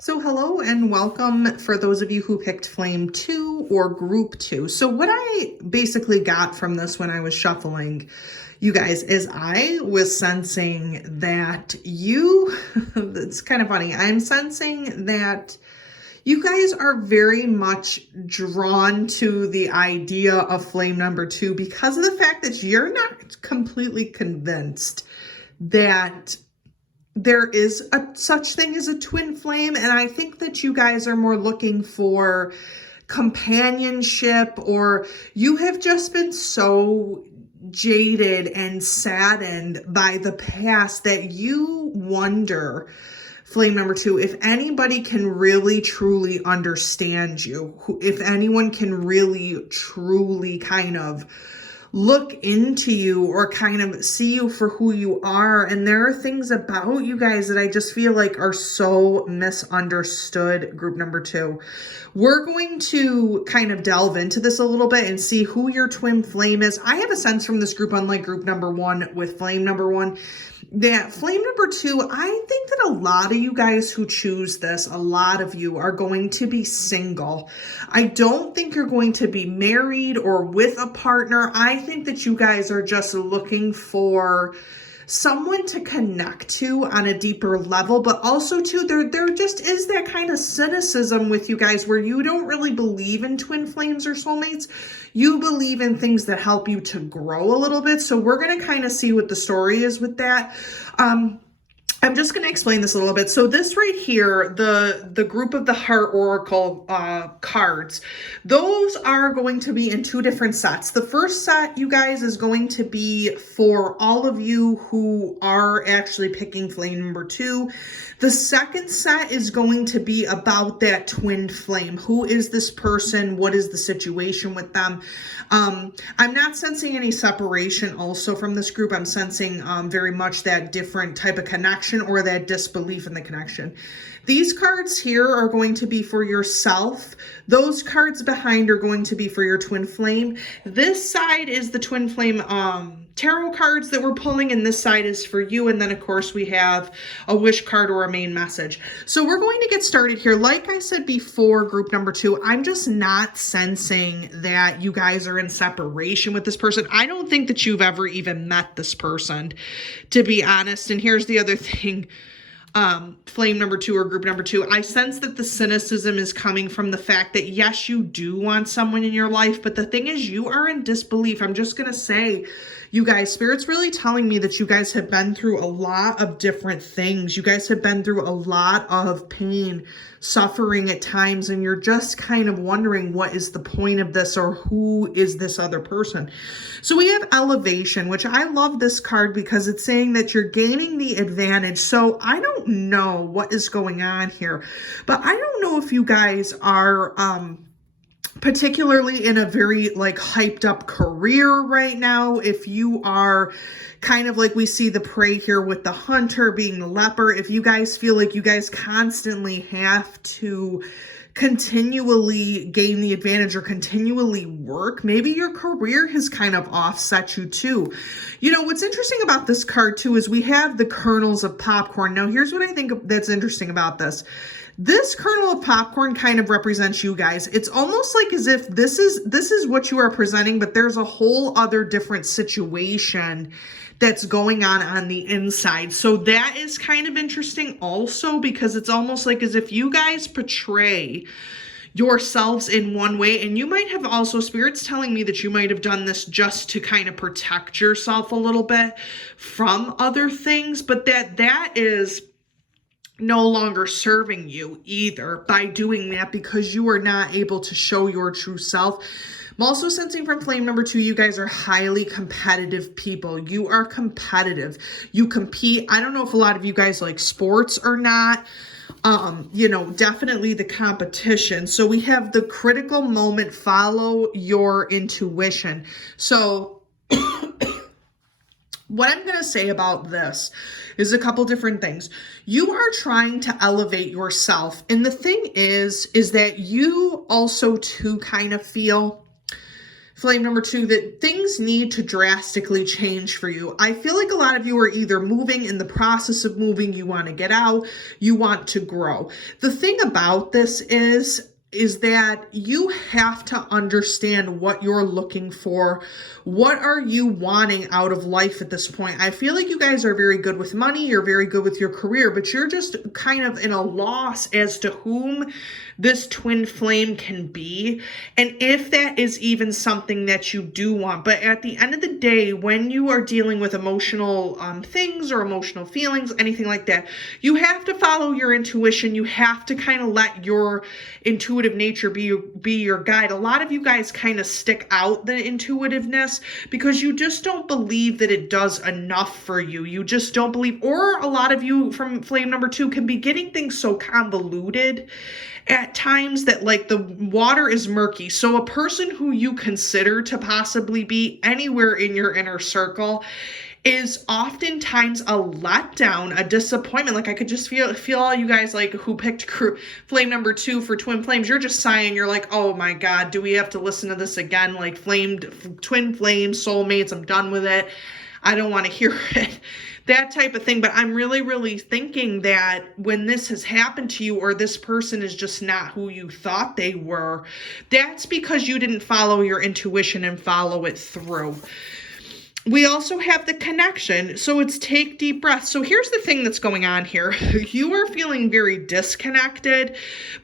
So hello and welcome for those of you who picked Flame 2 or Group 2. So what I basically got from this when I was shuffling, you guys, is I was sensing that it's kind of funny, I'm sensing that you guys are very much drawn to the idea of Flame number 2 because of the fact that you're not completely convinced that there is such thing as a twin flame, and I think that you guys are more looking for companionship, or you have just been so jaded and saddened by the past that you wonder, flame number 2, if anybody can really truly understand you, if anyone can really truly kind of look into you or kind of see you for who you are. And there are things about you guys that I just feel like are so misunderstood, group number 2. We're going to kind of delve into this a little bit and see who your twin flame is. I have a sense from this group, unlike group number 1 with flame number 1, that flame number 2, I think that a lot of you guys who choose this, a lot of you are going to be single. I don't think you're going to be married or with a partner. I think that you guys are just looking for someone to connect to on a deeper level, but also too, there just is that kind of cynicism with you guys where you don't really believe in twin flames or soulmates. You believe in things that help you to grow a little bit. So we're going to kind of see what the story is with that. I'm just going to explain this a little bit. So this right here, the group of the Heart Oracle cards, those are going to be in 2 different sets. The first set, you guys, is going to be for all of you who are actually picking flame number 2. The second set is going to be about that twin flame. Who is this person? What is the situation with them? I'm not sensing any separation also from this group. I'm sensing very much that different type of connection or that disbelief in the connection. These cards here are going to be for yourself. Those cards behind are going to be for your twin flame. This side is the twin flame tarot cards that we're pulling, and this side is for you. And then of course we have a wish card or a main message. So we're going to get started here. Like I said before, group number 2, I'm just not sensing that you guys are in separation with this person. I don't think that you've ever even met this person, to be honest. And here's the other thing. Flame number 2 or group number 2, I sense that the cynicism is coming from the fact that yes, you do want someone in your life, but the thing is you are in disbelief. I'm just going to say, you guys, Spirit's really telling me that you guys have been through a lot of different things. You guys have been through a lot of pain, suffering at times, and you're just kind of wondering what is the point of this, or who is this other person. So we have elevation, which I love this card because it's saying that you're gaining the advantage. So I don't know what is going on here, but I don't know if you guys are particularly in a very like hyped up career right now. If you are kind of like, we see the prey here with the hunter being the leper, if you guys feel like you guys constantly have to continually gain the advantage or continually work, maybe your career has kind of offset you too. You know, what's interesting about this card too is we have the kernels of popcorn. Now here's what I think that's interesting about this. This kernel of popcorn kind of represents you guys. It's almost like as if this is what you are presenting, but there's a whole other different situation that's going on the inside. So that is kind of interesting also, because it's almost like as if you guys portray yourselves in one way, and you might have also, Spirit's telling me that you might have done this just to kind of protect yourself a little bit from other things, but that is no longer serving you either by doing that, because you are not able to show your true self. I'm also sensing from flame number 2, you guys are highly competitive people. You are competitive. You compete. I don't know if a lot of you guys like sports or not. You know, definitely the competition. So we have the critical moment, follow your intuition. So what I'm going to say about this is a couple different things. You are trying to elevate yourself. And the thing is that you also too kind of feel flame number 2, that things need to drastically change for you. I feel like a lot of you are either moving, in the process of moving, you want to get out, you want to grow. The thing about this is that you have to understand what you're looking for. What are you wanting out of life at this point? I feel like you guys are very good with money, you're very good with your career, but you're just kind of in a loss as to whom this twin flame can be, and if that is even something that you do want. But at the end of the day, when you are dealing with emotional things or emotional feelings, anything like that, you have to follow your intuition. You have to kind of let your intuitive nature be your guide. A lot of you guys kind of stick out the intuitiveness because you just don't believe that it does enough for you. You just don't believe, or a lot of you from flame number 2 can be getting things so convoluted at times that like the water is murky. So a person who you consider to possibly be anywhere in your inner circle is oftentimes a letdown, a disappointment. Like I could just feel all you guys like who picked flame number 2 for twin flames. You're just sighing. You're like, oh my God, do we have to listen to this again? Like twin flames, soulmates, I'm done with it. I don't want to hear it. That type of thing. But I'm really, really thinking that when this has happened to you, or this person is just not who you thought they were, that's because you didn't follow your intuition and follow it through. We also have the connection. So it's take deep breaths. So here's the thing that's going on here. You are feeling very disconnected,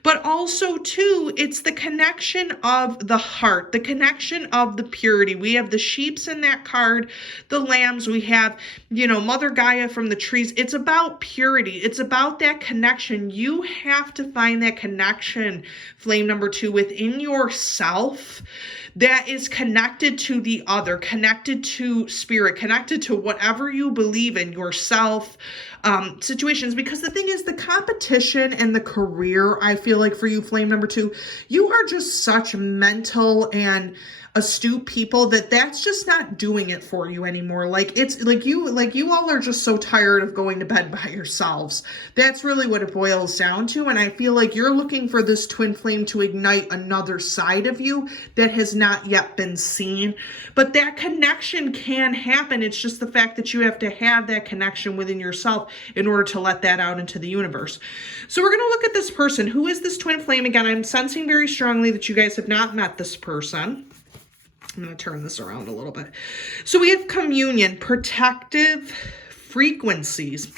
but also too, it's the connection of the heart, the connection of the purity. We have the sheeps in that card, the lambs, we have, Mother Gaia from the trees. It's about purity. It's about that connection. You have to find that connection, flame number 2, within yourself that is connected to the other, connected to spirit, connected to whatever you believe in, yourself, situations. Because the thing is, the competition and the career, I feel like for you, flame number 2, you are just such mental and astute people that's just not doing it for you anymore. Like it's like you all are just so tired of going to bed by yourselves. That's really what it boils down to. And I feel like you're looking for this twin flame to ignite another side of you that has not yet been seen. But that connection can happen. It's just the fact that you have to have that connection within yourself in order to let that out into the universe. So we're going to look at this person. Who is this twin flame? Again, I'm sensing very strongly that you guys have not met this person. I'm going to turn this around a little bit. So we have communion, protective frequencies.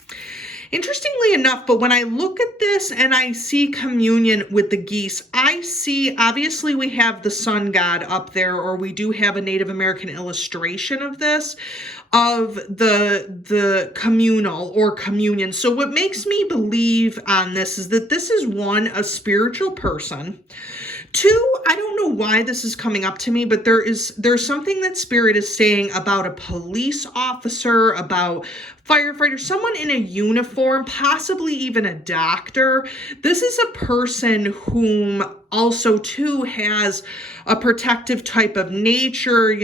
Interestingly enough, but when I look at this and I see communion with the geese, I see, obviously we have the sun god up there, or we do have a Native American illustration of this, of the communal or communion. So what makes me believe on this is that this is one, a spiritual person. 2, I don't know why this is coming up to me, but there's something that spirit is saying about a police officer, about firefighter, someone in a uniform, possibly even a doctor. This is a person whom also too has a protective type of nature,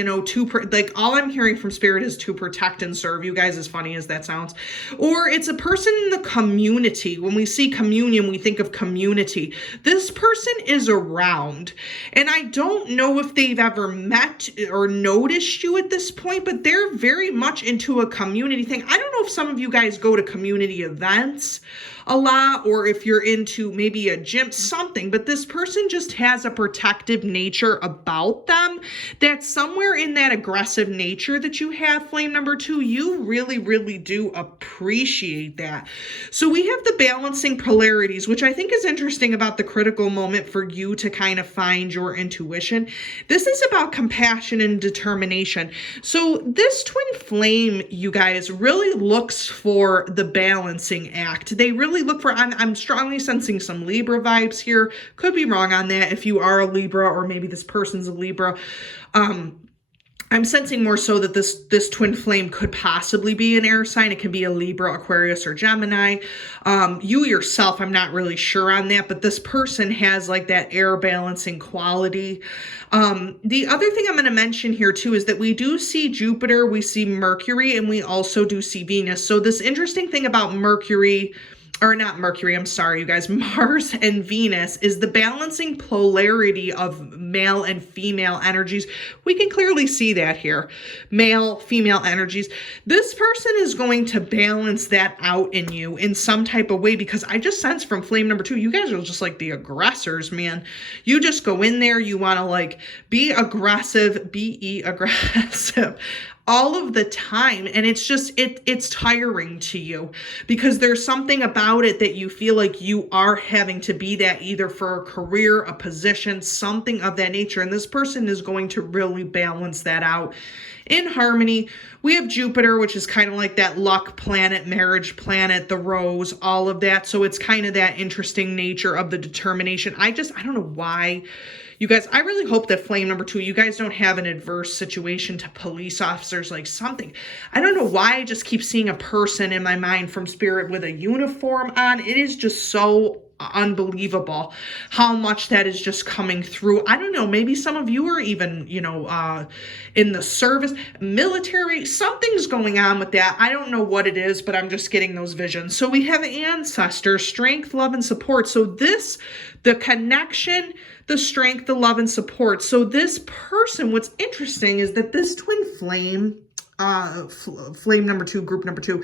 like all I'm hearing from spirit is to protect and serve you guys, as funny as that sounds. Or it's a person in the community. When we see communion, we think of community. This person is around, and I don't know if they've ever met or noticed you at this point, but they're very much into a community thing. I don't know if some of you guys go to community events a lot, or if you're into maybe a gym, something, but this person just has a protective nature about them that's somewhere in that aggressive nature that you have, flame number 2. You really, really do appreciate that. So we have the balancing polarities, which I think is interesting about the critical moment for you to kind of find your intuition. This is about compassion and determination. So this twin flame, you guys, really looks for the balancing act. They really look for, I'm strongly sensing some Libra vibes here. Could be wrong on that if you are a Libra, or maybe this person's a Libra. I'm sensing more so that this twin flame could possibly be an air sign. It can be a Libra, Aquarius, or Gemini. You yourself, I'm not really sure on that, but this person has like that air balancing quality. The other thing I'm going to mention here too is that we do see Jupiter, we see Mercury, and we also do see Venus. So this interesting thing about Mercury, or not Mercury, I'm sorry, you guys, Mars and Venus is the balancing polarity of male and female energies. We can clearly see that here. Male, female energies. This person is going to balance that out in you in some type of way, because I just sense from flame number 2, you guys are just like the aggressors, man. You just go in there, you want to like be aggressive, be aggressive all of the time, and it's just it's tiring to you, because there's something about it that you feel like you are having to be that either for a career, a position, something of that nature, and this person is going to really balance that out in harmony. We have Jupiter, which is kind of like that luck planet, marriage planet, the rose, all of that. So it's kind of that interesting nature of the determination. I don't know why. You guys, I really hope that flame number 2, you guys don't have an adverse situation to police officers, like something. I don't know why I just keep seeing a person in my mind from spirit with a uniform on. It is just so unbelievable how much that is just coming through. I don't know, maybe some of you are even, in the service, military, something's going on with that. I don't know what it is, but I'm just getting those visions. So we have ancestors, strength, love, and support. So this, the connection, the strength, the love, and support. So this person, what's interesting is that this twin flame, flame number 2, group number 2,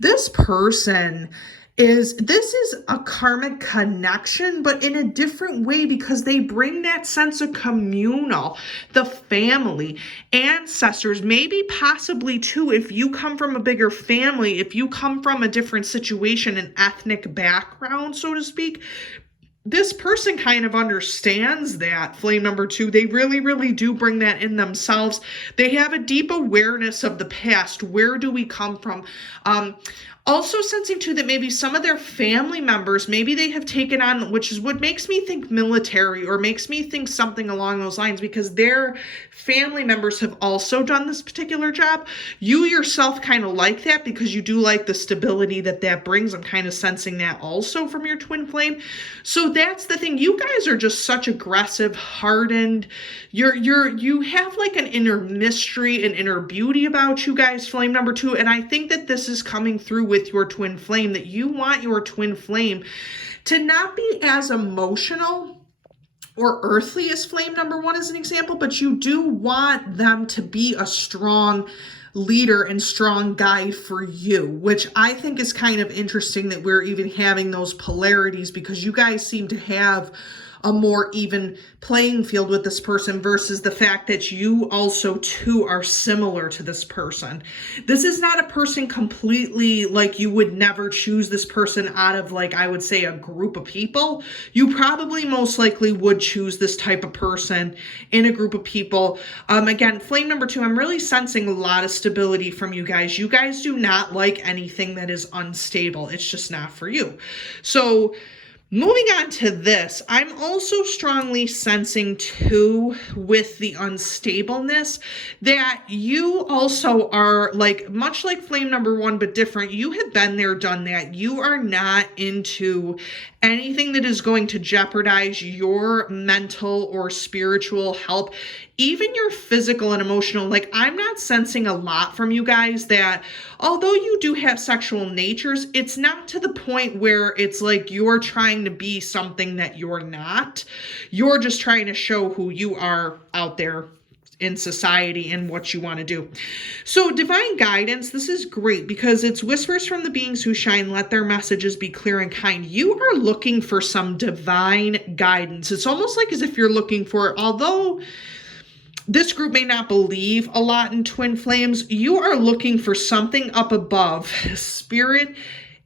this person this is a karmic connection, but in a different way, because they bring that sense of communal, the family, ancestors, maybe possibly too, if you come from a bigger family, if you come from a different situation, an ethnic background, so to speak, this person kind of understands that, flame number 2. They really, really do bring that in themselves. They have a deep awareness of the past. Where do we come from? Also sensing too that maybe some of their family members, maybe they have taken on, which is what makes me think military, or makes me think something along those lines, because their family members have also done this particular job. You yourself kind of like that, because you do like the stability that brings. I'm kind of sensing that also from your twin flame. So that's the thing. You guys are just such aggressive, hardened. You have like an inner mystery, an inner beauty about you guys, flame number 2. And I think that this is coming through with your twin flame, that you want your twin flame to not be as emotional or earthly as flame number 1 as an example, but you do want them to be a strong leader and strong guide for you, which I think is kind of interesting that we're even having those polarities, because you guys seem to have a more even playing field with this person, versus the fact that you also too are similar to this person. This is not a person completely like you would never choose this person out of, like, I would say a group of people. You probably most likely would choose this type of person in a group of people. Again, flame number 2, I'm really sensing a lot of stability from you guys. You guys do not like anything that is unstable. It's just not for you. So moving on to this, I'm also strongly sensing too, with the unstableness, that you also are like, much like flame number 1, but different. You have been there, done that. You are not into anything that is going to jeopardize your mental or spiritual health, even your physical and emotional. Like, I'm not sensing a lot from you guys that, although you do have sexual natures, it's not to the point where it's like you're trying to be something that you're not. You're just trying to show who you are out there in society and what you want to do. So divine guidance, this is great, because it's whispers from the beings who shine. Let their messages be clear and kind. You are looking for some divine guidance. It's almost like as if you're looking for, although this group may not believe a lot in twin flames, you are looking for something up above. Spirit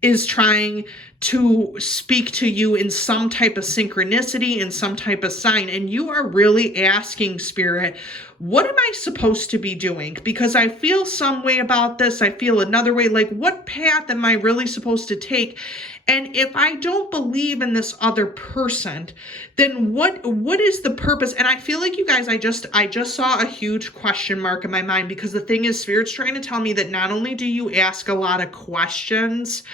is trying to speak to you in some type of synchronicity, in some type of sign, and you are really asking Spirit, what am I supposed to be doing? Because I feel some way about this, I feel another way, like what path am I really supposed to take? And if I don't believe in this other person, then what is the purpose? And I feel like you guys, I just saw a huge question mark in my mind, because the thing is, Spirit's trying to tell me that not only do you ask a lot of questions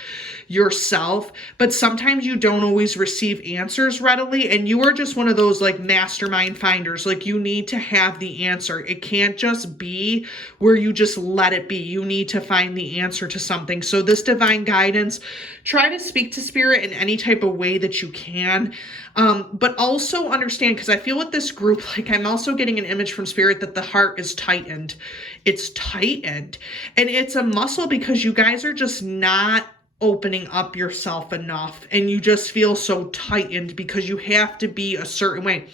yourself, but sometimes you don't always receive answers readily, and you are just one of those like mastermind finders. Like, you need to have the answer. It can't just be where you just let it be. You need to find the answer to something. So this divine guidance, try to speak speak to spirit in any type of way that you can. But also understand, because I feel with this group, like I'm also getting an image from spirit that the heart is tightened. It's tightened. And it's a muscle because you guys are just not opening up yourself enough. And you just feel so tightened because you have to be a certain way.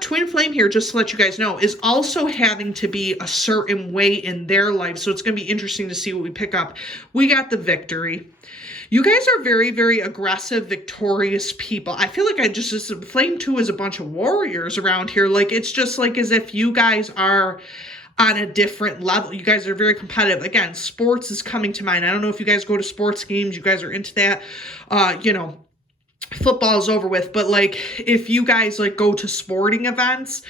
Twin flame here, just to let you guys know, is also having to be a certain way in their life. So it's going to be interesting to see what we pick up. We got the victory. You guys are very, very aggressive, victorious people. I feel like flame 2 is a bunch of warriors around here. Like, it's just like as if you guys are on a different level. You guys are very competitive. Again, sports is coming to mind. I don't know if you guys go to sports games. You guys are into that. Football is over with, but like if you guys like go to sporting events,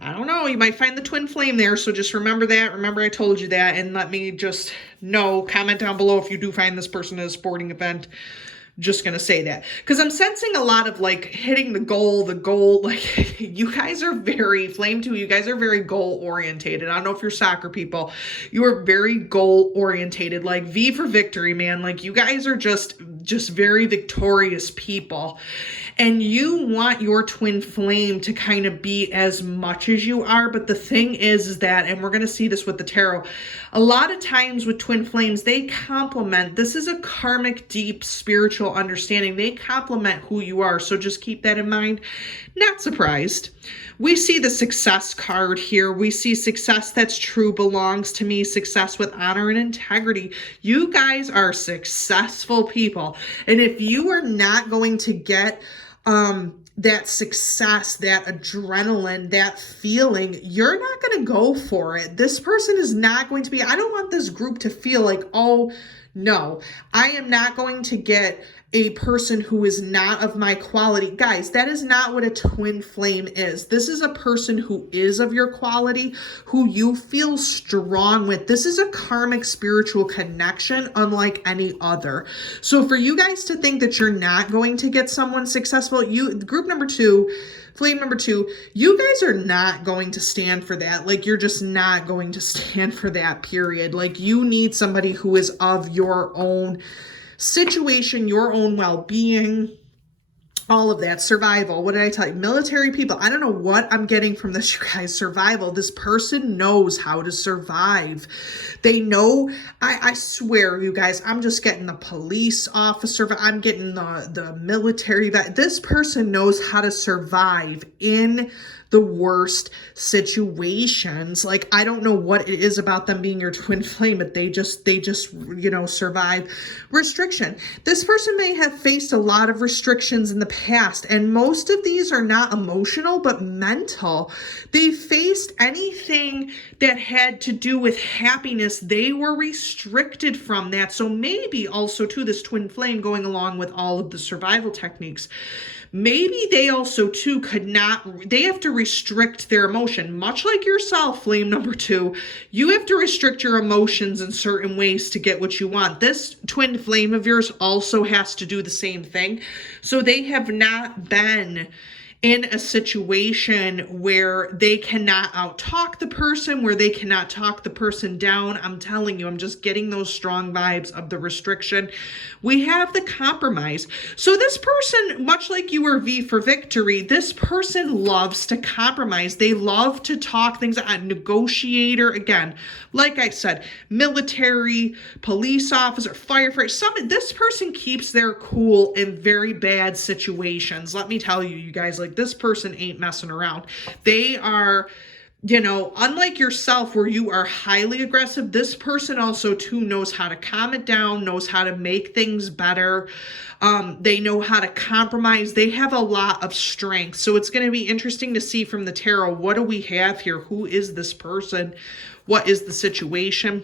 I don't know, you might find the twin flame there. So just remember that. Remember I told you that, and let me just know, comment down below if you do find this person at a sporting event. Just gonna say that because I'm sensing a lot of like hitting the goal, like you guys are very flame 2, you guys are very goal orientated. I don't know if you're soccer people, you are very goal orientated, like V for victory, man. Like you guys are just very victorious people, and you want your twin flame to kind of be as much as you are. But the thing is that, and we're going to see this with the tarot, a lot of times with twin flames, they complement. This is a karmic, deep spiritual understanding. They complement who you are. So just keep that in mind. Not surprised. We see the success card here. We see success that's true belongs to me, success with honor and integrity. You guys are successful people. And if you are not going to get that success, that adrenaline, that feeling, you're not going to go for it. This person is not going to be, I don't want this group to feel like, oh no, I am not going to get a person who is not of my quality. Guys, that is not what a twin flame is. This is a person who is of your quality, who you feel strong with. This is a karmic spiritual connection unlike any other. So for you guys to think that you're not going to get someone successful, group number 2, flame number 2, you guys are not going to stand for that. Like, you're just not going to stand for that, period. Like, you need somebody who is of your own situation, your own well-being, all of that. Survival. What did I tell you? Military people. I don't know what I'm getting from this, you guys. Survival. This person knows how to survive. They know, I swear, you guys, I'm just getting the police officer. I'm getting the military. This person knows how to survive in the worst situations. Like, I don't know what it is about them being your twin flame, but they just, survive restriction. This person may have faced a lot of restrictions in the past, and most of these are not emotional, but mental. They faced anything that had to do with happiness. They were restricted from that. So maybe also too, this twin flame going along with all of the survival techniques, maybe they also too they have to restrict their emotion, much like yourself, flame number 2. You have to restrict your emotions in certain ways to get what you want. This twin flame of yours also has to do the same thing. So they have not been in a situation where they cannot out-talk the person, where they cannot talk the person down. I'm telling you, I'm just getting those strong vibes of the restriction. We have the compromise. So this person, much like you were V for victory, this person loves to compromise. They love to talk things out. Negotiator, again, like I said, military, police officer, firefighter. This person keeps their cool in very bad situations. Let me tell you, you guys, like, this person ain't messing around. They are, unlike yourself where you are highly aggressive, this person also too knows how to calm it down, knows how to make things better. They know how to compromise. They have a lot of strength. So it's going to be interesting to see from the tarot, what do we have here? Who is this person? What is the situation?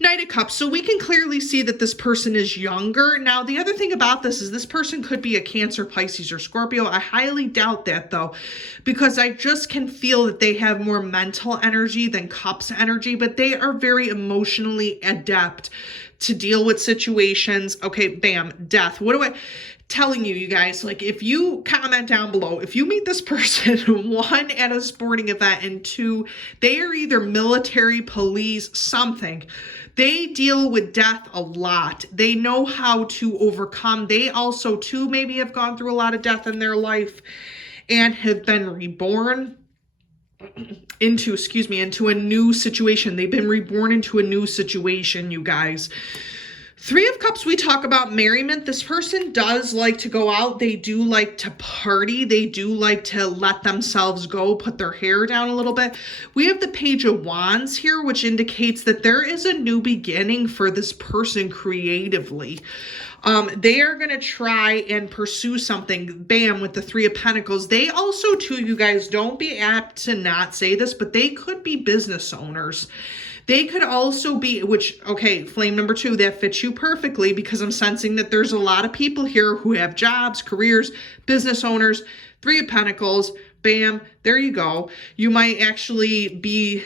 Knight of Cups. So we can clearly see that this person is younger. Now, the other thing about this is this person could be a Cancer, Pisces, or Scorpio. I highly doubt that, though, because I just can feel that they have more mental energy than Cups energy, but they are very emotionally adept to deal with situations. Okay, bam, death. What do I telling you, you guys? Like, if you comment down below, if you meet this person, one, at a sporting event, and two, they are either military, police, something. They deal with death a lot. They know how to overcome. They also, too, maybe have gone through a lot of death in their life and have been reborn into a new situation. They've been reborn into a new situation, you guys. Three of Cups, we talk about merriment. This person does like to go out. They do like to party. They do like to let themselves go, put their hair down a little bit. We have the Page of Wands here, which indicates that there is a new beginning for this person creatively. They are going to try and pursue something, bam, with the Three of Pentacles. They also, too, you guys, don't be apt to not say this, but they could be business owners. They could also be, which, okay, flame number 2, that fits you perfectly, because I'm sensing that there's a lot of people here who have jobs, careers, business owners. Three of Pentacles, bam, there you go. You might actually be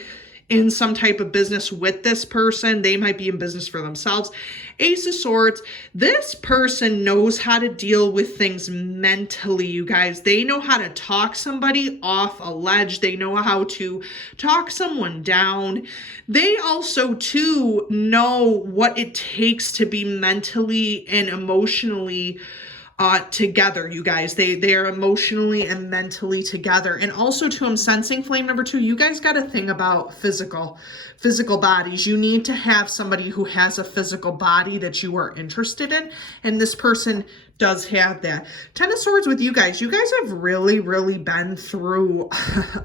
in some type of business with this person. They might be in business for themselves. Ace of Swords, this person knows how to deal with things mentally, you guys. They know how to talk somebody off a ledge. They know how to talk someone down. They also, too, know what it takes to be mentally and emotionally together, you guys. They are emotionally and mentally together. And also, too, I'm sensing, flame number 2, you guys got to think about physical bodies. You need to have somebody who has a physical body that you are interested in, and this person does have that. Ten of Swords with you guys. You guys have really, really been through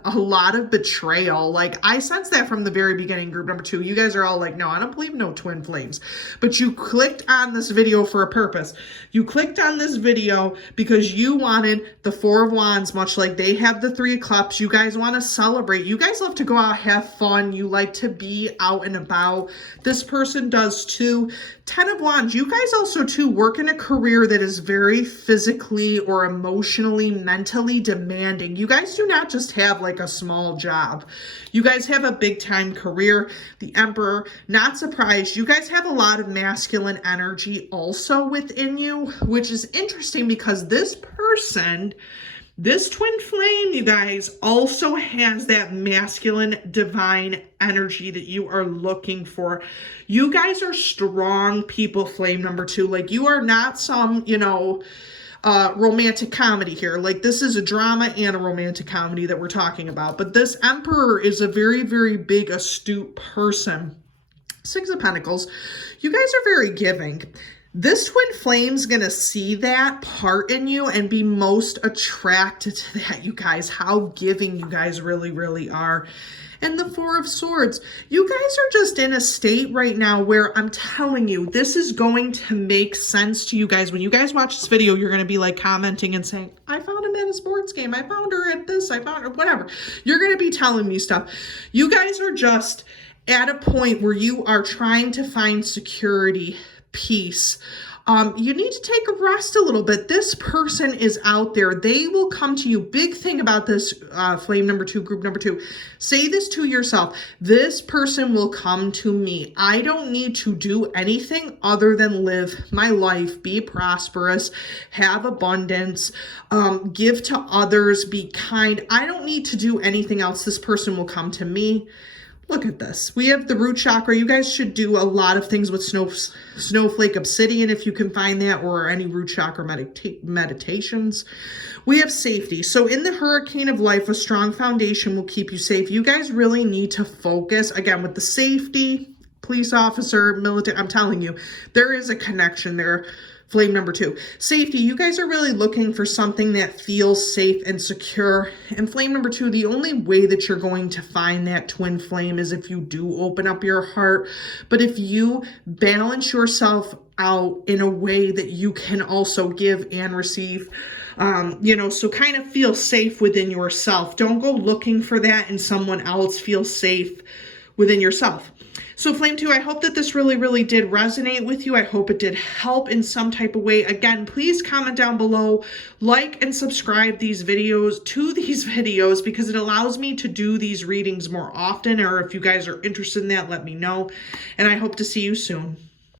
a lot of betrayal. Like, I sense that from the very beginning, group number 2. You guys are all like, no, I don't believe no twin flames. But you clicked on this video for a purpose. You clicked on this video because you wanted the Four of Wands, much like they have the Three of Cups. You guys want to celebrate. You guys love to go out, have fun. You like to be out and about. This person does too. Ten of Wands, you guys also too work in a career that is very physically or emotionally, mentally demanding. You guys do not just have like a small job. You guys have a big time career. The Emperor, not surprised. You guys have a lot of masculine energy also within you, which is interesting because this person, this twin flame, you guys, also has that masculine divine energy that you are looking for. You guys are strong people, flame number 2. Like, you are not some, romantic comedy here. Like, this is a drama and a romantic comedy that we're talking about. But this Emperor is a very, very big, astute person. Six of Pentacles, you guys are very giving. This twin flame's gonna see that part in you and be most attracted to that, you guys, how giving you guys really, really are. And the Four of Swords, you guys are just in a state right now where I'm telling you, this is going to make sense to you guys. When you guys watch this video, you're going to be like commenting and saying, I found him at a sports game. I found her at this. I found her, whatever. You're going to be telling me stuff. You guys are just at a point where you are trying to find security, peace. You need to take a rest a little bit. This person is out there. They will come to you. Big thing about this, flame number 2, group number 2. Say this to yourself. This person will come to me. I don't need to do anything other than live my life, be prosperous, have abundance, give to others, be kind. I don't need to do anything else. This person will come to me. Look at this. We have the root chakra. You guys should do a lot of things with snowflake obsidian if you can find that, or any root chakra meditations. We have safety. So in the hurricane of life, a strong foundation will keep you safe. You guys really need to focus, again, with the safety, police officer, military. I'm telling you, there is a connection there. Flame number 2, safety. You guys are really looking for something that feels safe and secure. And flame number 2, the only way that you're going to find that twin flame is if you do open up your heart. But if you balance yourself out in a way that you can also give and receive, so kind of feel safe within yourself. Don't go looking for that in someone else. Feel safe within yourself. So Flame 2, I hope that this really, really did resonate with you. I hope it did help in some type of way. Again, please comment down below, like and subscribe to these videos because it allows me to do these readings more often. Or if you guys are interested in that, let me know. And I hope to see you soon.